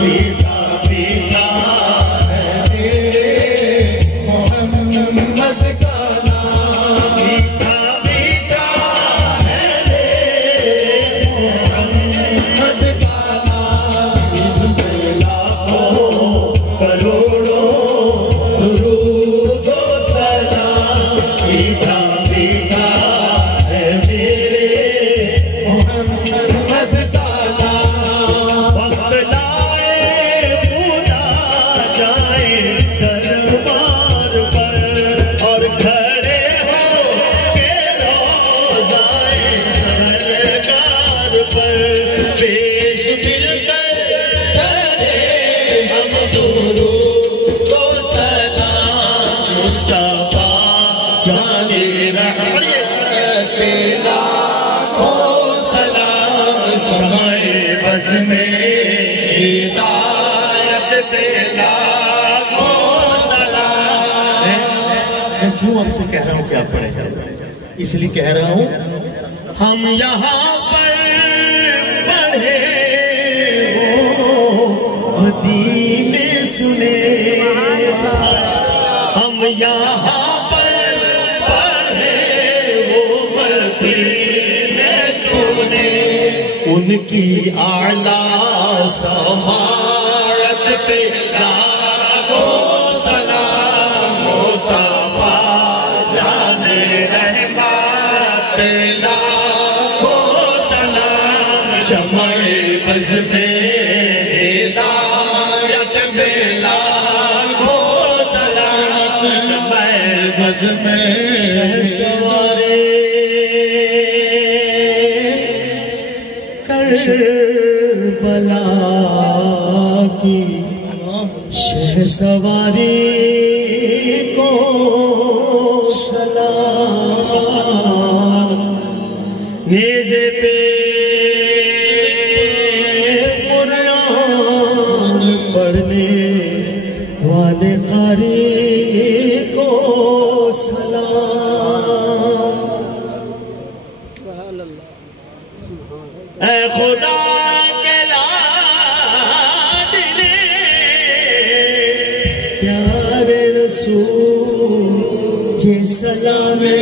پیتا پیتا ہے میرے محمد کا نام، میٹھا میٹھا ہے میرے محمد کا نام، لاکھوں کروڑوں درود و سلام، میٹھا میٹھا ہے میرے محمد کا نام، وقت لائے خدا جائے دربار پر اور کھڑے ہو کے روضائے سرکار پر پیش مل کر کرے ہم درود و سلام، مصطفیٰ جان رحمت پہ لاکھوں سلام، شمع بز میں ہدایت پہ لاکھوں سلام۔ میں کیوں آپ سے کہہ رہا ہوں کہ آپ پڑھیں؟ اس لیے کہہ رہا ہوں ہم یہاں پر پڑھے ہو مدینے سنے، ہم یہاں پر پڑھے ہو مدینے سنے، ان کی اعلیٰ سماعت پہ لاکھوں سلام، مصطفیٰ جان رحمت پہ لاکھوں سلام، شمع بز میں ہدایت پہ لاکھوں سلام، شمع بز میں سوارے کربلا کی شہ سواری کو سلام، نیزے پہ قرآن پڑھنے والے قاری کو سلام، اے خدا کے لاڈلے پیارے رسول یہ سلام ہے